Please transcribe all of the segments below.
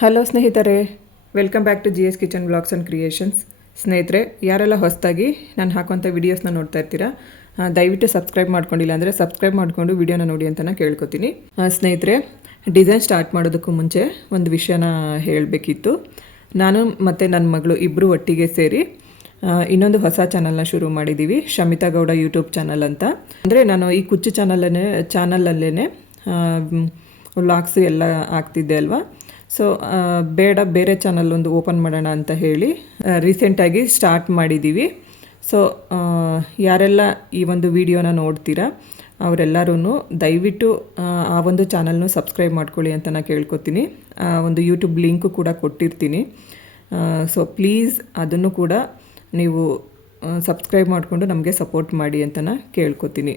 Hello ಸ್ನೇಹಿತರೆ, welcome back to G S kitchen blogs and creations. ಸ್ನೇಹಿತರೆ, ಯಾರೆಲ್ಲ ಹೊಸದಾಗಿ ನಾನು ಹಾಕುವಂಥ ವೀಡಿಯೋಸ್ನ ನೋಡ್ತಾ ಇರ್ತೀರಾ ದಯವಿಟ್ಟು ಸಬ್ಸ್ಕ್ರೈಬ್ ಮಾಡ್ಕೊಂಡಿಲ್ಲ ಅಂದರೆ ಸಬ್ಸ್ಕ್ರೈಬ್ ಮಾಡಿಕೊಂಡು ವಿಡಿಯೋನ ನೋಡಿ ಅಂತ ನಾನು ಕೇಳ್ಕೊತೀನಿ ಸ್ನೇಹಿತರೆ, ಡಿಸೈನ್ ಸ್ಟಾರ್ಟ್ ಮಾಡೋದಕ್ಕೂ ಮುಂಚೆ ಒಂದು ವಿಷಯನ ಹೇಳಬೇಕಿತ್ತು. ನಾನು ಮತ್ತು ನನ್ನ ಮಗಳು ಇಬ್ಬರು ಒಟ್ಟಿಗೆ ಸೇರಿ ಇನ್ನೊಂದು ಹೊಸ ಚಾನಲ್ನ ಶುರು ಮಾಡಿದ್ದೀವಿ, ಶಮಿತಾ ಗೌಡ ಯೂಟ್ಯೂಬ್ ಚಾನಲ್ ಅಂತ. ಅಂದರೆ ನಾನು ಈ ಕುಚ್ಚು ಚಾನಲನ್ನೇ ಚಾನಲಲ್ಲೇ ವ್ಲಾಗ್ಸು ಎಲ್ಲ ಆಗ್ತಿದ್ದೆ ಅಲ್ವಾ? ಸೊ ಬೇಡ ಬೇರೆ ಚಾನಲ್ ಒಂದು ಓಪನ್ ಮಾಡೋಣ ಅಂತ ಹೇಳಿ ರೀಸೆಂಟಾಗಿ ಸ್ಟಾರ್ಟ್ ಮಾಡಿದ್ದೀವಿ ಸೊ ಯಾರೆಲ್ಲ ಈ ಒಂದು ವಿಡಿಯೋನ ನೋಡ್ತೀರಾ ಅವರೆಲ್ಲರೂ ದಯವಿಟ್ಟು ಆ, ಒಂದು ಚಾನಲ್ನು ಸಬ್ಸ್ಕ್ರೈಬ್ ಮಾಡ್ಕೊಳ್ಳಿ ಅಂತ ನಾನು ಕೇಳ್ಕೊತೀನಿ. ಒಂದು ಯೂಟ್ಯೂಬ್ ಲಿಂಕು ಕೂಡ ಕೊಟ್ಟಿರ್ತೀನಿ. ಸೊ ಪ್ಲೀಸ್ ಅದನ್ನು ಕೂಡ ನೀವು ಸಬ್ಸ್ಕ್ರೈಬ್ ಮಾಡಿಕೊಂಡು ನಮಗೆ ಸಪೋರ್ಟ್ ಮಾಡಿ ಅಂತ ನಾನು ಕೇಳ್ಕೊತೀನಿ.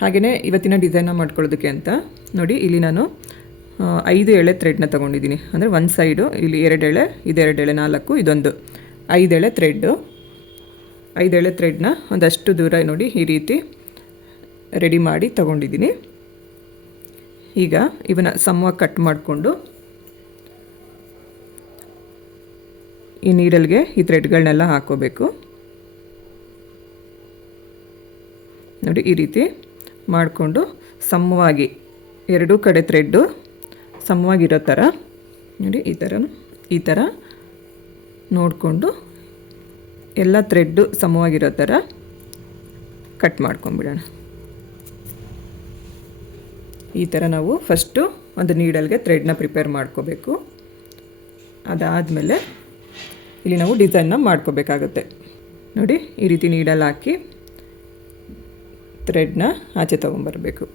ಹಾಗೆಯೇ ಇವತ್ತಿನ ಡಿಸೈನ್ನ ಮಾಡ್ಕೊಳ್ಳೋದಕ್ಕೆ ಅಂತ ನೋಡಿ ಇಲ್ಲಿ ನಾನು ಐದು ಎಳೆ ಥ್ರೆಡ್ನ ತೊಗೊಂಡಿದ್ದೀನಿ. ಅಂದರೆ ಒಂದು ಸೈಡು ಇಲ್ಲಿ ಎರಡು ಎಳೆ ಇದೆರಡು ಎಳೆ ನಾಲ್ಕು, ಇದೊಂದು. ಐದು ಎಳೆ ಥ್ರೆಡ್ಡು ಐದು ಎಳೆ ಥ್ರೆಡ್ನ ಒಂದಷ್ಟು ದೂರ ನೋಡಿ ಈ ರೀತಿ ರೆಡಿ ಮಾಡಿ ತೊಗೊಂಡಿದ್ದೀನಿ. ಈಗ ಇವನ್ನ ಸಮವಾಗಿ ಕಟ್ ಮಾಡಿಕೊಂಡು ಈ ನೀಡಲ್ಗೆ ಈ ಥ್ರೆಡ್ಗಳನ್ನೆಲ್ಲ ಹಾಕೋಬೇಕು. ನೋಡಿ ಈ ರೀತಿ ಮಾಡಿಕೊಂಡು ಸಮವಾಗಿ ಎರಡೂ ಕಡೆ ಥ್ರೆಡ್ಡು ಸಮವಾಗಿರೋ ಥರ, ನೋಡಿ, ಈ ಥರ ಈ ಥರ ನೋಡಿಕೊಂಡು ಎಲ್ಲ ಥ್ರೆಡ್ಡು ಸಮವಾಗಿರೋ ಥರ ಕಟ್ ಮಾಡ್ಕೊಂಬಿಡೋಣ ಈ ಥರ ನಾವು ಫಸ್ಟು ಒಂದು ನೀಡಲ್ಗೆ ಥ್ರೆಡ್ನ ಪ್ರಿಪೇರ್ ಮಾಡ್ಕೋಬೇಕು. ಅದಾದಮೇಲೆ ಇಲ್ಲಿ ನಾವು ಡಿಸೈನ್ನ ಮಾಡ್ಕೋಬೇಕಾಗುತ್ತೆ. ನೋಡಿ, ಈ ರೀತಿ ನೀಡಲ್ ಹಾಕಿ ಥ್ರೆಡ್ನ ಆಚೆ ತೊಗೊಂಬರಬೇಕು.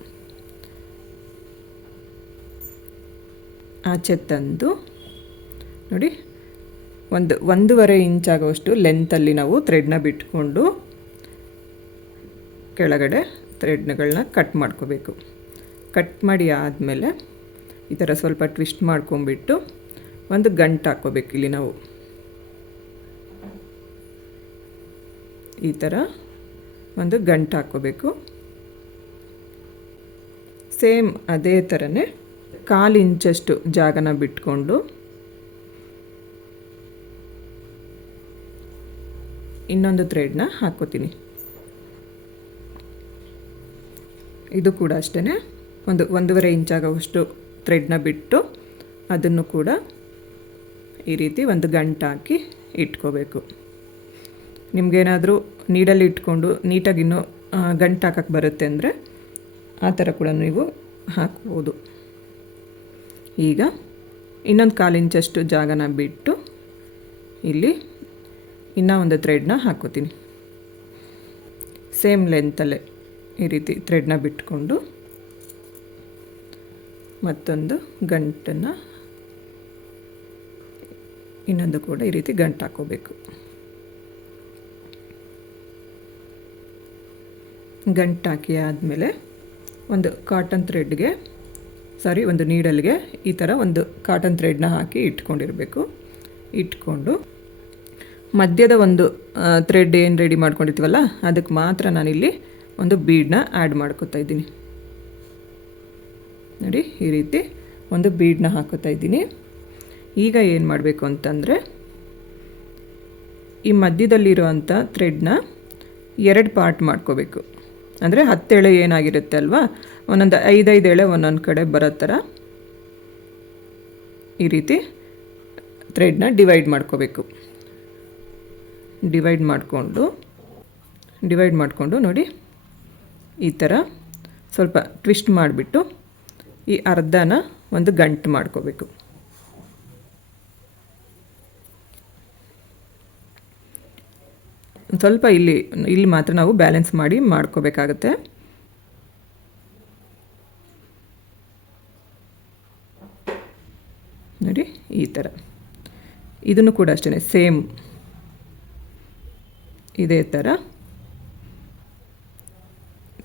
ಆಚೆ ತಂದು ನೋಡಿ, ಒಂದು, ಒಂದೂವರೆ ಇಂಚ್ ಆಗುವಷ್ಟು ಲೆಂತಲ್ಲಿ ನಾವು ಥ್ರೆಡ್ನ ಬಿಟ್ಕೊಂಡು ಕೆಳಗಡೆ ಥ್ರೆಡ್ಗಳನ್ನ ಕಟ್ ಮಾಡ್ಕೋಬೇಕು. ಕಟ್ ಮಾಡಿ ಆದಮೇಲೆ ಈ ಥರ ಸ್ವಲ್ಪ ಟ್ವಿಸ್ಟ್ ಮಾಡ್ಕೊಂಬಿಟ್ಟು ಒಂದು ಗಂಟು ಹಾಕ್ಕೋಬೇಕು ಇಲ್ಲಿ ನಾವು. ಈ ಥರ ಒಂದು ಗಂಟು ಹಾಕ್ಕೋಬೇಕು. ಸೇಮ್ ಅದೇ ಥರನೇ ಕಾಲು ಇಂಚಷ್ಟು ಜಾಗನ ಬಿಟ್ಕೊಂಡು ಇನ್ನೊಂದು ಥ್ರೆಡ್ನ ಹಾಕೋತೀನಿ ಇದು ಕೂಡ ಅಷ್ಟೇ ಒಂದು ಒಂದೂವರೆ ಇಂಚಾಗುವಷ್ಟು ಥ್ರೆಡ್ನ ಬಿಟ್ಟು ಅದನ್ನು ಕೂಡ ಈ ರೀತಿ ಒಂದು ಗಂಟು ಹಾಕಿ ಇಟ್ಕೋಬೇಕು. ನಿಮಗೇನಾದರೂ ನೀಡಲ್ಲಿ ಇಟ್ಕೊಂಡು ನೀಟಾಗಿ ಇನ್ನೂ ಗಂಟು ಹಾಕಕ್ಕೆ ಬರುತ್ತೆ ಅಂದರೆ ಆ ಥರ ಕೂಡ ನೀವು ಹಾಕ್ಬೋದು. ಈಗ ಇನ್ನೊಂದು ಕಾಲು ಇಂಚಷ್ಟು ಜಾಗನ ಬಿಟ್ಟು ಇಲ್ಲಿ ಇನ್ನೂ ಒಂದು ಥ್ರೆಡ್ನ ಹಾಕೋತೀನಿ. ಸೇಮ್ ಲೆಂತಲ್ಲೇ ಈ ರೀತಿ ಥ್ರೆಡ್ನ ಬಿಟ್ಕೊಂಡು ಮತ್ತೊಂದು ಗಂಟನ್ನು ಇನ್ನೊಂದು ಕೂಡ ಈ ರೀತಿ ಗಂಟು ಹಾಕೋಬೇಕು. ಗಂಟು ಹಾಕಿ ಆದಮೇಲೆ ಒಂದು ಕಾಟನ್ ಥ್ರೆಡ್ಗೆ ಸಾರಿ, ಒಂದು ನೀಡಲ್ಗೆ ಈ ಥರ ಒಂದು ಕಾಟನ್ ಥ್ರೆಡ್ನ ಹಾಕಿ ಇಟ್ಕೊಂಡಿರಬೇಕು. ಇಟ್ಕೊಂಡು ಮಧ್ಯದ ಒಂದು ಥ್ರೆಡ್ ಏನು ರೆಡಿ ಮಾಡ್ಕೊಂಡಿರ್ತೀವಲ್ಲ, ಅದಕ್ಕೆ ಮಾತ್ರ ನಾನಿಲ್ಲಿ ಒಂದು ಬೀಡನ್ನ ಆ್ಯಡ್ ಮಾಡ್ಕೋತಾ ಇದ್ದೀನಿ. ನೋಡಿ, ಈ ರೀತಿ ಒಂದು ಬೀಡನ್ನ ಹಾಕೋತಾ ಇದ್ದೀನಿ. ಈಗ ಏನು ಮಾಡಬೇಕು ಅಂತಂದರೆ, ಈ ಮಧ್ಯದಲ್ಲಿರುವಂಥ ಥ್ರೆಡ್ನ ಎರಡು ಪಾರ್ಟ್ ಮಾಡ್ಕೋಬೇಕು. ಅಂದರೆ ಹತ್ತೆಳೆ ಏನಾಗಿರುತ್ತೆ ಅಲ್ವಾ? ಒಂದೊಂದು ಐದೈದು ಎಳೆ ಒಂದೊಂದು ಕಡೆ ಬರೋ ಥರ ಈ ರೀತಿ ಥ್ರೆಡ್ನ ಡಿವೈಡ್ ಮಾಡ್ಕೋಬೇಕು. ಡಿವೈಡ್ ಮಾಡಿಕೊಂಡು ಡಿವೈಡ್ ಮಾಡಿಕೊಂಡು ನೋಡಿ ಈ ಥರ ಸ್ವಲ್ಪ ಟ್ವಿಸ್ಟ್ ಮಾಡಿಬಿಟ್ಟು ಈ ಅರ್ಧನ ಒಂದು ಗಂಟು ಮಾಡ್ಕೋಬೇಕು. ಸ್ವಲ್ಪ ಇಲ್ಲಿ ಇಲ್ಲಿ ಮಾತ್ರ ನಾವು ಬ್ಯಾಲೆನ್ಸ್ ಮಾಡಿ ಮಾಡ್ಕೋಬೇಕಾಗತ್ತೆ. ನೋಡಿ, ಈ ಥರ ಇದನ್ನು ಕೂಡ ಅಷ್ಟೇ ಸೇಮ್ ಇದೇ ಥರ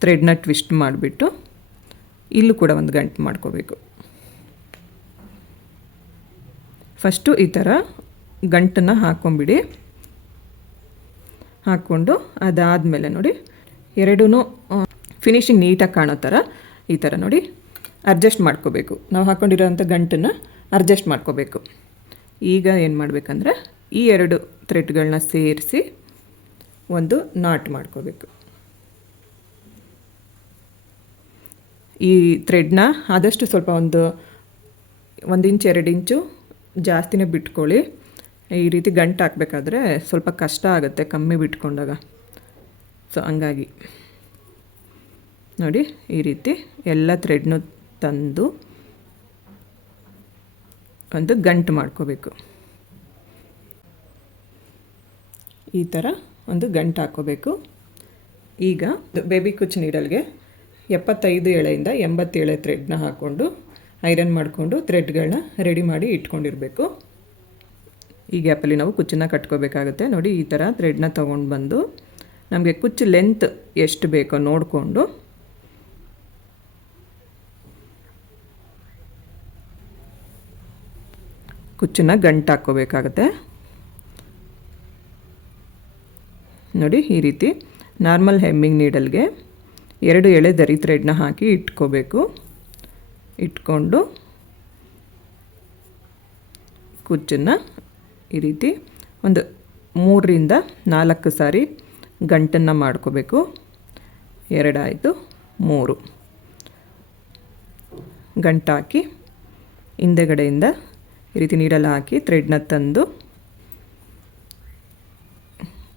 ಥ್ರೆಡ್ನ ಟ್ವಿಸ್ಟ್ ಮಾಡಿಬಿಟ್ಟು, ಇಲ್ಲೂ ಕೂಡ ಒಂದು ಗಂಟು ಮಾಡ್ಕೋಬೇಕು. ಫಸ್ಟು ಈ ಥರ ಗಂಟನ್ನು ಹಾಕ್ಕೊಂಬಿಡಿ ಹಾಕ್ಕೊಂಡು ಅದಾದಮೇಲೆ ನೋಡಿ ಎರಡೂ ಫಿನಿಶಿಂಗ್ ನೀಟಾಗಿ ಕಾಣೋ ಥರ ಈ ಥರ ನೋಡಿ ಅಡ್ಜಸ್ಟ್ ಮಾಡ್ಕೋಬೇಕು. ನಾವು ಹಾಕ್ಕೊಂಡಿರೋಂಥ ಗಂಟನ್ನು ಅಡ್ಜಸ್ಟ್ ಮಾಡ್ಕೋಬೇಕು. ಈಗ ಏನು ಮಾಡಬೇಕಂದ್ರೆ ಈ ಎರಡು ಥ್ರೆಡ್ಗಳನ್ನ ಸೇರಿಸಿ ಒಂದು ನಾಟ್ ಮಾಡ್ಕೋಬೇಕು. ಈ ಥ್ರೆಡ್ನ ಆದಷ್ಟು ಸ್ವಲ್ಪ ಒಂದು ಒಂದು ಇಂಚು ಎರಡು ಇಂಚು ಜಾಸ್ತಿನೇ ಬಿಟ್ಕೊಳ್ಳಿ. ಈ ರೀತಿ ಗಂಟು ಹಾಕಬೇಕಾದ್ರೆ ಸ್ವಲ್ಪ ಕಷ್ಟ ಆಗುತ್ತೆ ಕಮ್ಮಿ ಬಿಟ್ಕೊಂಡಾಗ. ಸೊ ಹಂಗಾಗಿ ನೋಡಿ, ಈ ರೀತಿ ಎಲ್ಲ ಥ್ರೆಡ್ನು ತಂದು ಒಂದು ಗಂಟು ಮಾಡ್ಕೋಬೇಕು. ಈ ಥರ ಒಂದು ಗಂಟು ಹಾಕೋಬೇಕು ಈಗ ಬೇಬಿ ಕುಚ್ ನೀಡಲ್ಗೆ ಎಪ್ಪತ್ತೈದು ಎಳೆಯಿಂದ ಎಂಬತ್ತೇಳೆ ಥ್ರೆಡ್ನ ಹಾಕ್ಕೊಂಡು ಐರನ್ ಮಾಡಿಕೊಂಡು ಥ್ರೆಡ್ಗಳನ್ನ ರೆಡಿ ಮಾಡಿ ಇಟ್ಕೊಂಡಿರಬೇಕು. ಈ ಗ್ಯಾಪಲ್ಲಿ ನಾವು ಕುಚ್ಚನ್ನ ಕಟ್ಕೋಬೇಕಾಗುತ್ತೆ. ನೋಡಿ, ಈ ಥರ ಥ್ರೆಡ್ನ ತೊಗೊಂಡು ಬಂದು ನಮಗೆ ಕುಚ್ಚು ಲೆಂತ್ ಎಷ್ಟು ಬೇಕೋ ನೋಡಿಕೊಂಡು. ಕುಚ್ಚನ್ನ ಗಂಟು ಹಾಕ್ಕೋಬೇಕಾಗತ್ತೆ. ನೋಡಿ, ಈ ರೀತಿ ನಾರ್ಮಲ್ ಹೆಮ್ಮಿಂಗ್ ನೀಡಲ್ಗೆ ಎರಡು ಎಳೆ ದರಿ ಥ್ರೆಡ್ನ ಹಾಕಿ ಇಟ್ಕೋಬೇಕು. ಇಟ್ಕೊಂಡು ಕುಚ್ಚನ್ನು ಈ ರೀತಿ ಒಂದು ಮೂರರಿಂದ ನಾಲ್ಕು ಸಾರಿ ಗಂಟನ್ನು ಮಾಡ್ಕೋಬೇಕು. ಎರಡಾಯಿತು, ಮೂರು. ಗಂಟಾಕಿ ಹಿಂದೆಗಡೆಯಿಂದ ಈ ರೀತಿ ನೀಡಲು ಹಾಕಿ ಥ್ರೆಡ್ನ ತಂದು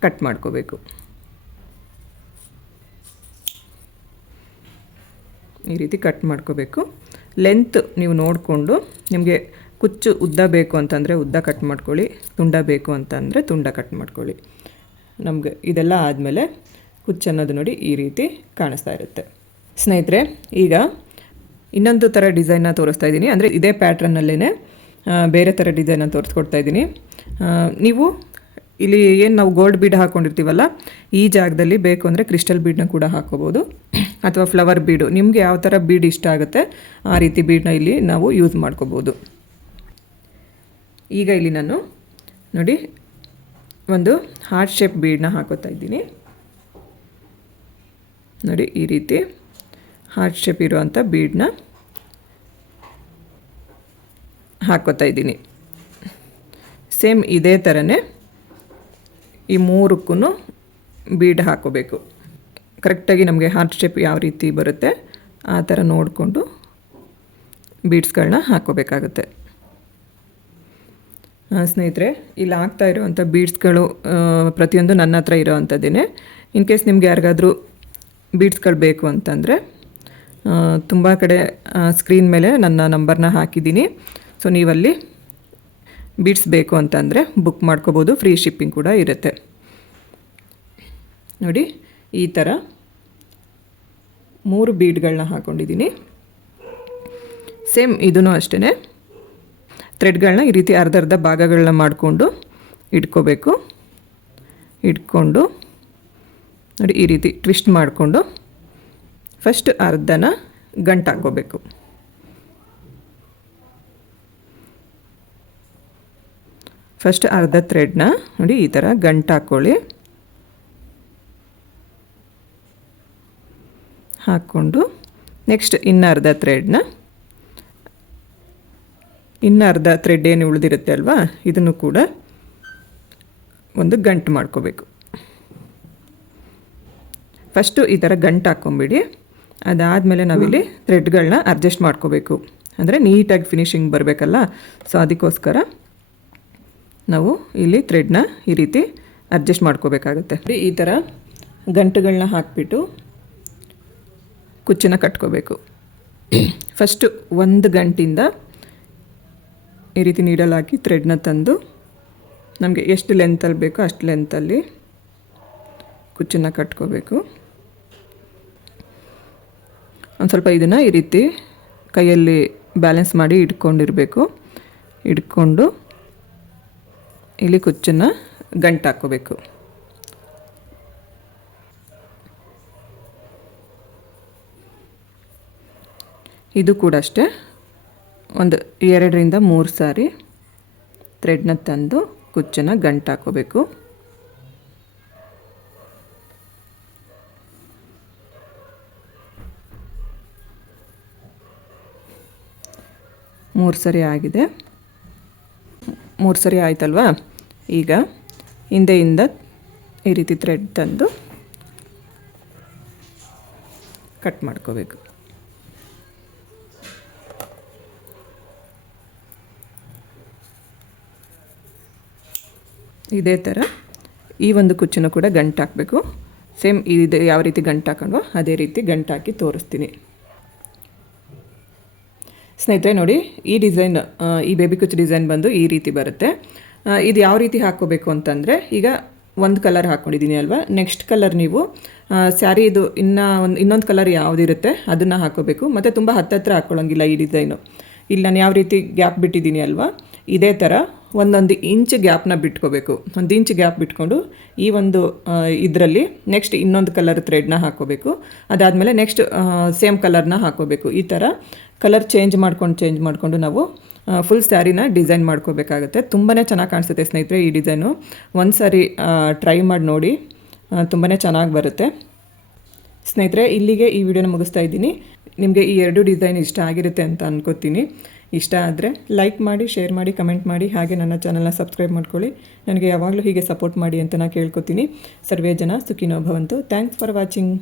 ಕಟ್ ಮಾಡ್ಕೋಬೇಕು. ಈ ರೀತಿ ಕಟ್ ಮಾಡ್ಕೋಬೇಕು. ಲೆಂತ್ ನೀವು ನೋಡಿಕೊಂಡು ನಿಮಗೆ ಕುಚ್ಚು ಉದ್ದ ಬೇಕು ಅಂತಂದರೆ ಉದ್ದ ಕಟ್ ಮಾಡ್ಕೊಳ್ಳಿ, ತುಂಡ ಬೇಕು ಅಂತಂದರೆ ತುಂಡ ಕಟ್ ಮಾಡ್ಕೊಳ್ಳಿ. ನಮಗೆ ಇದೆಲ್ಲ ಆದಮೇಲೆ ಕುಚ್ಚು ಅನ್ನೋದು ನೋಡಿ ಈ ರೀತಿ ಕಾಣಿಸ್ತಾ ಇರುತ್ತೆ. ಸ್ನೇಹಿತರೆ, ಈಗ ಇನ್ನೊಂದು ಥರ ಡಿಸೈನ್ನ ತೋರಿಸ್ತಾ ಇದ್ದೀನಿ. ಅಂದರೆ ಇದೇ ಪ್ಯಾಟ್ರನ್ನಲ್ಲೇ ಬೇರೆ ಥರ ಡಿಸೈನ್ನ ತೋರಿಸ್ಕೊಡ್ತಾ ಇದ್ದೀನಿ. ನೀವು ಇಲ್ಲಿ ಏನು ನಾವು ಗೋಲ್ಡ್ ಬೀಡ್ ಹಾಕ್ಕೊಂಡಿರ್ತೀವಲ್ಲ ಈ ಜಾಗದಲ್ಲಿ ಬೇಕು ಅಂದರೆ ಕ್ರಿಸ್ಟಲ್ ಬೀಡನ್ನ ಕೂಡ ಹಾಕೋಬೋದು ಅಥವಾ ಫ್ಲವರ್ ಬೀಡು ನಿಮಗೆ ಯಾವ ಥರ ಬೀಡ್ ಇಷ್ಟ ಆಗುತ್ತೆ, ಆ ರೀತಿ ಬೀಡನ್ನ ಇಲ್ಲಿ ನಾವು ಯೂಸ್ ಮಾಡ್ಕೋಬೋದು. ಈಗ ಇಲ್ಲಿ ನಾನು ನೋಡಿ ಒಂದು ಹಾರ್ಟ್ ಶೇಪ್ ಬೀಡನ್ನ ಹಾಕೋತಾ ಇದ್ದೀನಿ. ನೋಡಿ ಈ ರೀತಿ ಹಾರ್ಟ್ ಶೇಪ್ ಇರುವಂಥ ಬೀಡನ್ನ ಹಾಕೋತಾ ಇದ್ದೀನಿ. ಸೇಮ್ ಇದೇ ಥರನೇ ಈ ಮೂರಕ್ಕೂ ಬೀಡ್ ಹಾಕೋಬೇಕು. ಕರೆಕ್ಟಾಗಿ ನಮಗೆ ಹಾರ್ಟ್ ಶೇಪ್ ಯಾವ ರೀತಿ ಬರುತ್ತೆ ಆ ಥರ ನೋಡಿಕೊಂಡು ಬೀಡ್ಸ್ಗಳನ್ನ ಹಾಕೋಬೇಕಾಗುತ್ತೆ. ಸ್ನೇಹಿತರೆ, ಇಲ್ಲಿ ಆಗ್ತಾ ಇರೋವಂಥ ಬೀಡ್ಸ್ಗಳು ಪ್ರತಿಯೊಂದು ನನ್ನ ಹತ್ರ ಇರೋವಂಥದ್ದೇ ಇನ್ ಕೇಸ್ ನಿಮ್ಗೆ ಯಾರಿಗಾದರೂ ಬೀಡ್ಸ್ಗಳು ಬೇಕು ಅಂತಂದರೆ ತುಂಬ ಕಡೆ ಸ್ಕ್ರೀನ್ ಮೇಲೆ ನನ್ನ ನಂಬರ್ನ ಹಾಕಿದ್ದೀನಿ. ಸೊ ನೀವಲ್ಲಿ ಬೀಡ್ಸ್ ಬೇಕು ಅಂತಂದರೆ ಬುಕ್ ಮಾಡ್ಕೋಬೋದು ಫ್ರೀ ಶಿಪ್ಪಿಂಗ್ ಕೂಡ ಇರುತ್ತೆ. ನೋಡಿ, ಈ ಥರ ಮೂರು ಬೀಡ್ಗಳನ್ನ ಹಾಕ್ಕೊಂಡಿದ್ದೀನಿ ಸೇಮ್ ಇದೂ ಅಷ್ಟೇ ಥ್ರೆಡ್ಗಳನ್ನ ಈ ರೀತಿ ಅರ್ಧ ಅರ್ಧ ಭಾಗಗಳನ್ನ ಮಾಡಿಕೊಂಡು ಇಟ್ಕೋಬೇಕು. ಇಟ್ಕೊಂಡು ನೋಡಿ ಈ ರೀತಿ ಟ್ವಿಸ್ಟ್ ಮಾಡಿಕೊಂಡು ಫಸ್ಟ್ ಅರ್ಧನ ಗಂಟು ಹಾಕ್ಕೋಬೇಕು. ಫಸ್ಟ್ ಅರ್ಧ ಥ್ರೆಡ್ನ ನೋಡಿ ಈ ಥರ ಗಂಟು ಹಾಕ್ಕೊಳ್ಳಿ. ಹಾಕ್ಕೊಂಡು ನೆಕ್ಸ್ಟ್ ಇನ್ನು ಅರ್ಧ ಥ್ರೆಡ್ನ ಇನ್ನು ಅರ್ಧ ಥ್ರೆಡ್ ಏನು ಉಳಿದಿರುತ್ತೆ ಅಲ್ವಾ? ಇದನ್ನು ಕೂಡ ಒಂದು ಗಂಟು ಮಾಡ್ಕೋಬೇಕು. ಫಸ್ಟು ಈ ಥರ ಗಂಟು ಹಾಕ್ಕೊಂಬಿಡಿ ಅದಾದಮೇಲೆ ನಾವಿಲ್ಲಿ ಥ್ರೆಡ್ಗಳನ್ನ ಅಡ್ಜಸ್ಟ್ ಮಾಡ್ಕೋಬೇಕು. ಅಂದರೆ ನೀಟಾಗಿ ಫಿನಿಶಿಂಗ್ ಬರಬೇಕಲ್ಲ? ಸೊ ಅದಕ್ಕೋಸ್ಕರ ನಾವು ಇಲ್ಲಿ ಥ್ರೆಡ್ನ ಈ ರೀತಿ ಅಡ್ಜಸ್ಟ್ ಮಾಡ್ಕೋಬೇಕಾಗುತ್ತೆ. ಈ ಥರ ಗಂಟುಗಳನ್ನ ಹಾಕಿಬಿಟ್ಟು ಕುಚ್ಚನ್ನ ಕಟ್ಕೋಬೇಕು. ಫಸ್ಟು ಒಂದು ಗಂಟಿಂದ ಈ ರೀತಿ ನೀಡಲ್ ಹಾಕಿ ಥ್ರೆಡ್ನ ತಂದು ನಮಗೆ ಎಷ್ಟು ಲೆಂತಲ್ಲಿ ಬೇಕೋ ಅಷ್ಟು ಲೆಂತಲ್ಲಿ ಕುಚ್ಚನ್ನು ಕಟ್ಕೋಬೇಕು. ಒಂದು ಸ್ವಲ್ಪ ಇದನ್ನು ಈ ರೀತಿ ಕೈಯಲ್ಲಿ ಬ್ಯಾಲೆನ್ಸ್ ಮಾಡಿ ಇಟ್ಕೊಂಡಿರಬೇಕು. ಇಟ್ಕೊಂಡು ಇಲ್ಲಿ ಕುಚ್ಚನ್ನು ಗಂಟು ಹಾಕೋಬೇಕು ಇದು ಕೂಡ ಅಷ್ಟೇ. ಒಂದು ಎರಡರಿಂದ ಮೂರು ಸಾರಿ ಥ್ರೆಡ್ನ ತಂದು ಕುಚ್ಚನ್ನು ಗಂಟು ಹಾಕೋಬೇಕು ಮೂರು ಸರಿ ಆಗಿದೆ. ಮೂರು ಸರಿ ಆಯ್ತಲ್ವಾ? ಈಗ ಹಿಂದೆಯಿಂದ ಈ ರೀತಿ ಥ್ರೆಡ್ ತಂದು ಕಟ್ ಮಾಡ್ಕೋಬೇಕು. ಇದೇ ಥರ ಈ ಒಂದು ಕುಚ್ಚನ್ನು ಕೂಡ ಗಂಟು ಹಾಕಬೇಕು. ಸೇಮ್ ಇದು ಯಾವ ರೀತಿ ಗಂಟು ಹಾಕೊಂಡ್ವೋ ಅದೇ ರೀತಿ ಗಂಟು ಹಾಕಿ ತೋರಿಸ್ತೀನಿ. ಸ್ನೇಹಿತರೆ ನೋಡಿ, ಈ ಡಿಸೈನ್ ಈ ಬೇಬಿ ಕುಚ್ಚು ಡಿಸೈನ್ ಬಂದು ಈ ರೀತಿ ಬರುತ್ತೆ. ಇದು ಯಾವ ರೀತಿ ಹಾಕ್ಕೋಬೇಕು ಅಂತಂದರೆ, ಈಗ ಒಂದು ಕಲರ್ ಹಾಕ್ಕೊಂಡಿದ್ದೀನಿ ಅಲ್ವಾ? ನೆಕ್ಸ್ಟ್ ಕಲರ್ ನೀವು ಸ್ಯಾರಿ ಇದು ಇನ್ನು ಒಂದು, ಇನ್ನೊಂದು ಕಲರ್ ಯಾವುದಿರುತ್ತೆ ಅದನ್ನು ಹಾಕೋಬೇಕು ಮತ್ತು ತುಂಬ ಹತ್ತತ್ರ ಹಾಕ್ಕೊಳ್ಳೋಂಗಿಲ್ಲ ಈ ಡಿಸೈನು. ಇಲ್ಲಿ ನಾನು ಯಾವ ರೀತಿ ಗ್ಯಾಪ್ ಬಿಟ್ಟಿದ್ದೀನಿ ಅಲ್ವಾ? ಇದೇ ಥರ ಒಂದೊಂದು ಇಂಚ್ ಗ್ಯಾಪ್ನ ಬಿಟ್ಕೋಬೇಕು. ಒಂದು ಇಂಚ್ ಗ್ಯಾಪ್ ಬಿಟ್ಕೊಂಡು ಈ ಒಂದು ಇದರಲ್ಲಿ ನೆಕ್ಸ್ಟ್ ಇನ್ನೊಂದು ಕಲರ್ ಥ್ರೆಡ್ನ ಹಾಕೋಬೇಕು ಅದಾದಮೇಲೆ ನೆಕ್ಸ್ಟ್ ಸೇಮ್ ಕಲರ್ನ ಹಾಕೋಬೇಕು ಈ ಥರ ಕಲರ್ ಚೇಂಜ್ ಮಾಡ್ಕೊಂಡು ಚೇಂಜ್ ಮಾಡಿಕೊಂಡು ನಾವು ಫುಲ್ ಸ್ಯಾರಿನ ಡಿಸೈನ್ ಮಾಡ್ಕೋಬೇಕಾಗುತ್ತೆ. ತುಂಬಾ ಚೆನ್ನಾಗಿ ಕಾಣಿಸುತ್ತೆ ಸ್ನೇಹಿತರೆ ಈ ಡಿಸೈನು ಒಂದು ಸಾರಿ ಟ್ರೈ ಮಾಡಿ ನೋಡಿ ತುಂಬಾ ಚೆನ್ನಾಗಿ ಬರುತ್ತೆ. ಸ್ನೇಹಿತರೆ, ಇಲ್ಲಿಗೆ ಈ ವಿಡಿಯೋನ ಮುಗಿಸ್ತಾ ಇದ್ದೀನಿ. ನಿಮಗೆ ಈ ಎರಡು ಡಿಸೈನ್ ಇಷ್ಟ ಆಗಿರುತ್ತೆ ಅಂತ ಅನ್ಕೋತೀನಿ. ಇಷ್ಟ ಆದರೆ ಲೈಕ್ ಮಾಡಿ ಶೇರ್ ಮಾಡಿ ಕಮೆಂಟ್ ಮಾಡಿ, ಹಾಗೆ ನನ್ನ ಚಾನಲ್ನ ಸಬ್ಸ್ಕ್ರೈಬ್ ಮಾಡ್ಕೊಳ್ಳಿ. ನನಗೆ ಯಾವಾಗಲೂ ಹೀಗೆ ಸಪೋರ್ಟ್ ಮಾಡಿ ಅಂತ ನಾನು ಕೇಳ್ಕೊತೀನಿ. ಸರ್ವೇ ಜನ ಸುಖಿನೋ ಭವಂತು. Thanks for watching